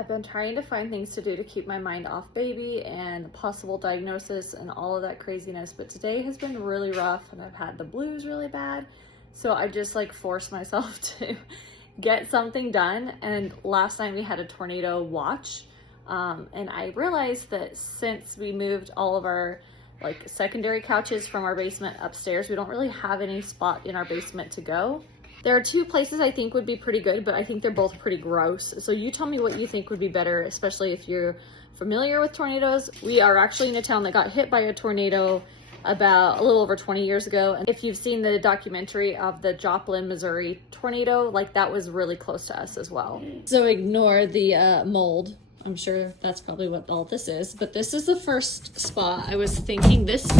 I've been trying to find things to do to keep my mind off baby and possible diagnosis and all of that craziness, but today has been really rough and I've had the blues really bad. So I just like forced myself to get something done. And last night we had a tornado watch. And I realized that since we moved all of our like secondary couches from our basement upstairs, we don't really have any spot in our basement to go. There are two places I think would be pretty good, but I think they're both pretty gross. So you tell me what you think would be better, especially if you're familiar with tornadoes. We are actually in a town that got hit by a tornado about a little over 20 years ago. And if you've seen the documentary of the Joplin, Missouri tornado, like that was really close to us as well. So ignore the mold. I'm sure that's probably what all this is, but this is the first spot. I was thinking this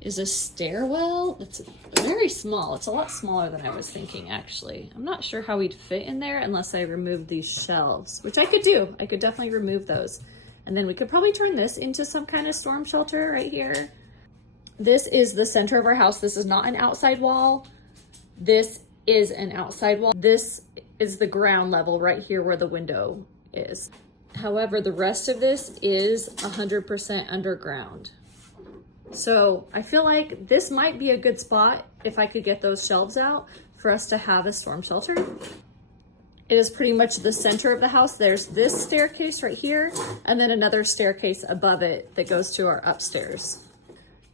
is a stairwell. It's very small. It's a lot smaller than I was thinking, actually. I'm not sure how we'd fit in there unless I remove these shelves, which I could do. I could definitely remove those. And then we could probably turn this into some kind of storm shelter right here. This is the center of our house. This is not an outside wall. This is an outside wall. This is the ground level right here where the window is. However, the rest of this is 100% underground. So I feel like this might be a good spot if I could get those shelves out for us to have a storm shelter. It is pretty much the center of the house. There's this staircase right here, and then another staircase above it that goes to our upstairs.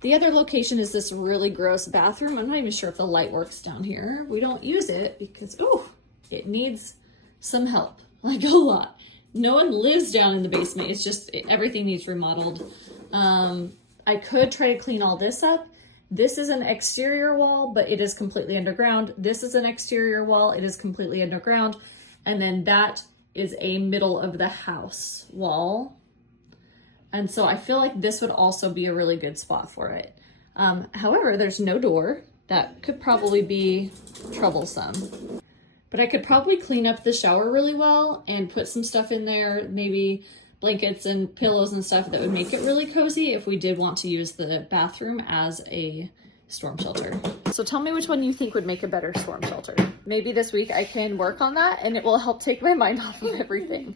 The other location is this really gross bathroom. I'm not even sure if the light works down here. We don't use it because, oh, it needs some help, like a lot. No one lives down in the basement. It's just, everything needs remodeled. I could try to clean all this up. This is an exterior wall, but it is completely underground. This is an exterior wall. It is completely underground. And then that is a middle of the house wall. And so I feel like this would also be a really good spot for it. However, there's no door. That could probably be troublesome. But I could probably clean up the shower really well and put some stuff in there, maybe blankets and pillows and stuff that would make it really cozy if we did want to use the bathroom as a storm shelter. So tell me which one you think would make a better storm shelter. Maybe this week I can work on that and it will help take my mind off of everything.